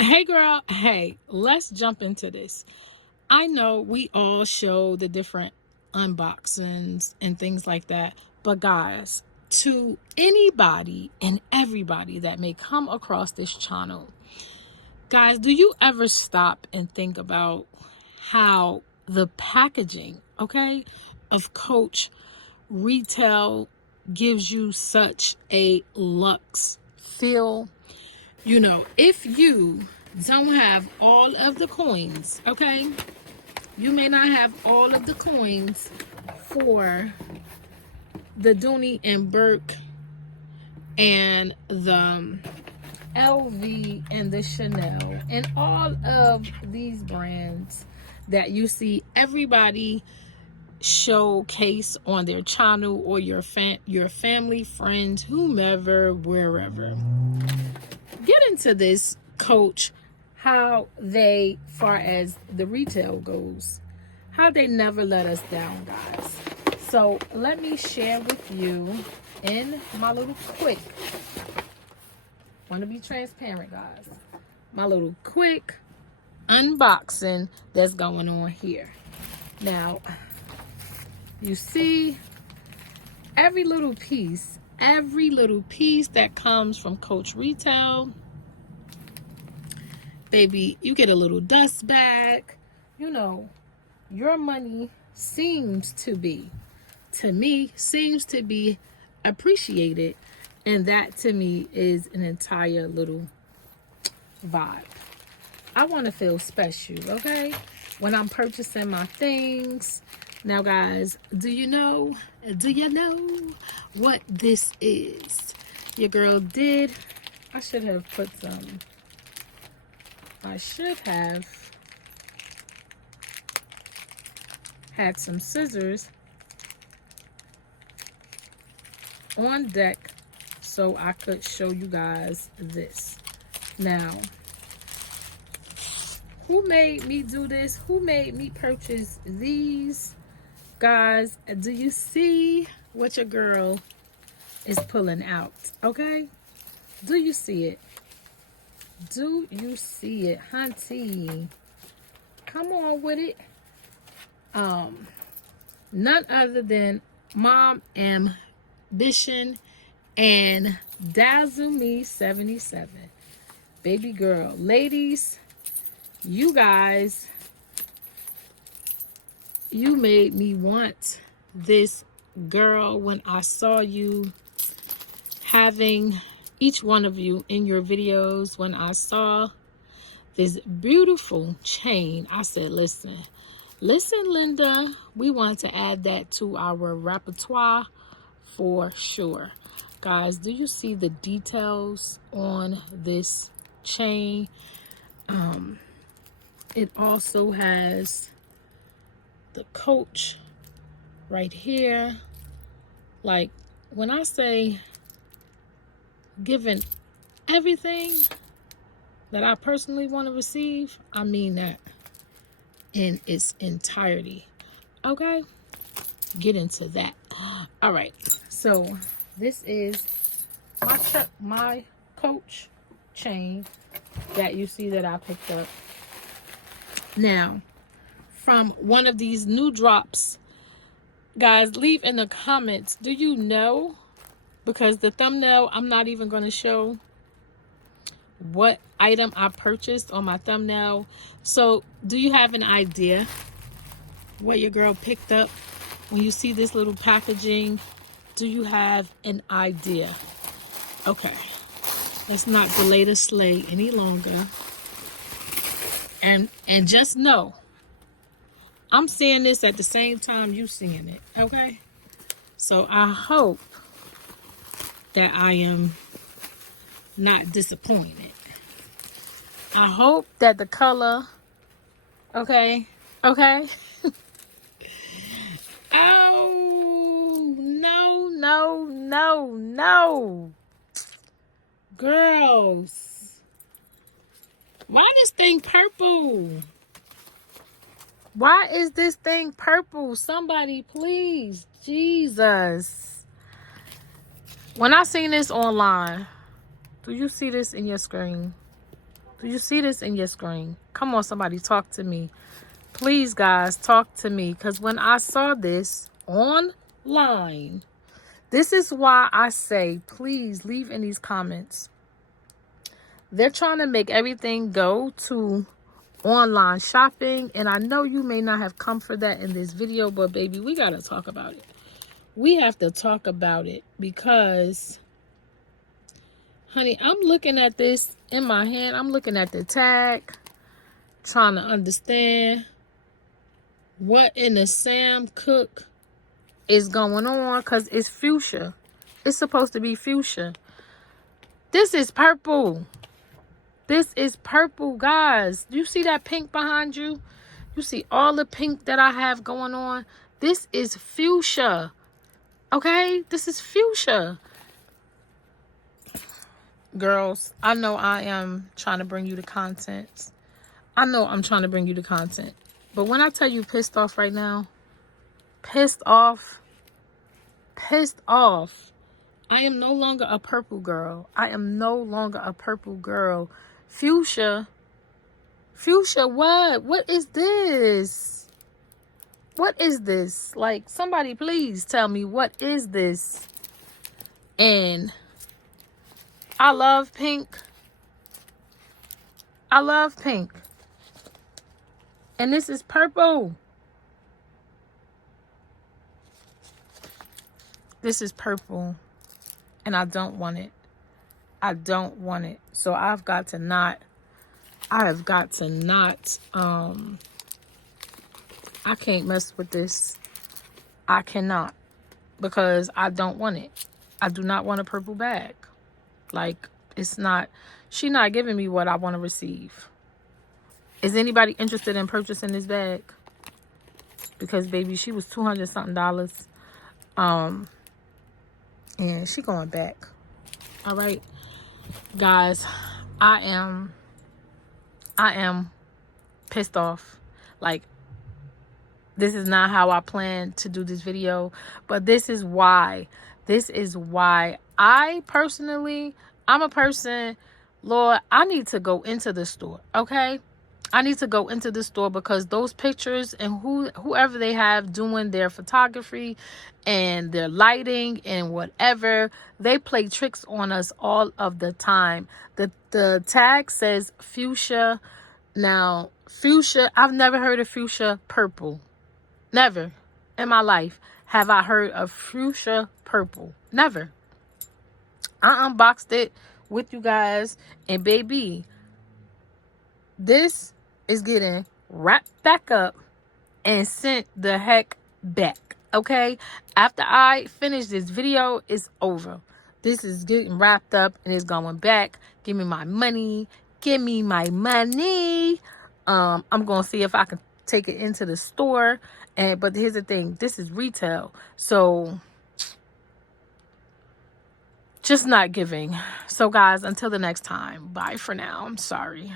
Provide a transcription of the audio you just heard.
Hey girl, hey, let's jump into this. I know we all show the different unboxings and things like that, but guys, to anybody and everybody that may come across this channel, guys, do you ever stop and think about how the packaging, okay, of Coach Retail gives you such a luxe feel? If you don't have all of the coins, okay, you may not have all of the coins for the Dooney and Burke and the LV and the Chanel and all of these brands that you see everybody showcase on their channel, or your family, friends, whomever, wherever. Get into this Coach, how they, far as the retail goes, how they never let us down, guys. So let me share with you in my little quick, want to be transparent, guys, my little quick unboxing that's going on here. Now, you see every little piece that comes from Coach Retail. Baby, you get a little dust bag. Your money seems to be appreciated, and that to me is an entire little vibe. I want to feel special, okay, when I'm purchasing my things. Now guys, do you know what this is? Your girl did, I should have had some scissors on deck so I could show you guys this. Now, who made me do this? Who made me purchase these? Guys, do you see what your girl is pulling out? Okay? Do you see it? Do you see it, hunty? Come on with it. None other than Mom Ambition and Dazzle Me 77. Baby girl. Ladies, you guys, you made me want this girl when I saw you having, each one of you in your videos, when I saw this beautiful chain, I said, listen, Linda, we want to add that to our repertoire for sure. Guys, do you see the details on this chain? It also has the Coach right here. Like, when I say giving everything that I personally want to receive, I mean that in its entirety. Okay, get into that. All right, so this is my Coach chain that you see that I picked up. Now, from one of these new drops, guys, leave in the comments, do you know? Because the thumbnail, I'm not even going to show what item I purchased on my thumbnail. So do you have an idea what your girl picked up? When you see this little packaging, do you have an idea? Okay, let's not delay the sleigh any longer. And just know, I'm seeing this at the same time you seeing it, okay? So I hope that I am not disappointed. I hope that the color, okay? Oh, no. Girls, why this thing purple? Why is this thing purple? Somebody, please. Jesus. When I seen this online, do you see this in your screen? Do you see this in your screen? Come on, somebody, talk to me. Please, guys, talk to me. Because when I saw this online, this is why I say, please leave in these comments. They're trying to make everything go to online shopping. And I know you may not have come for that in this video, but baby, we got to talk about it. We have to talk about it because, honey, I'm looking at this in my hand. I'm looking at the tag, trying to understand what in the Sam Cooke is going on, because it's fuchsia. It's supposed to be fuchsia. This is purple. This is purple, guys. You see that pink behind you? You see all the pink that I have going on? This is fuchsia. Okay? This is fuchsia. Girls, I know I am trying to bring you the content. I know I'm trying to bring you the content. But when I tell you pissed off right now, pissed off, I am no longer a purple girl. I am no longer a purple girl. Fuchsia, what? What is this? What is this? Like, somebody please tell me, what is this? And I love pink. I love pink. And this is purple. This is purple. And I don't want it. I don't want it. So I have got to not, I can't mess with this. I cannot, because I don't want it. I do not want a purple bag. Like, it's not, she not giving me what I want to receive. Is anybody interested in purchasing this bag? Because baby, she was $200 something. And she going back. All right. Guys, I am pissed off. Like, this is not how I planned to do this video, but this is why I personally, I'm a person, Lord, I need to go into the store. Okay, I need to go into the store, because those pictures and whoever they have doing their photography and their lighting and whatever, they play tricks on us all of the time. The tag says fuchsia. Now, fuchsia, I've never heard of fuchsia purple. Never in my life have I heard of fuchsia purple. Never. I unboxed it with you guys, and baby, this is getting wrapped back up and sent the heck back. Okay, after I finish this video, it's over. This is getting wrapped up and it's going back. Give me my money. Give me my money. I'm gonna see if I can take it into the store. But here's the thing, this is retail, so just not giving. So guys, until the next time, bye for now. I'm sorry.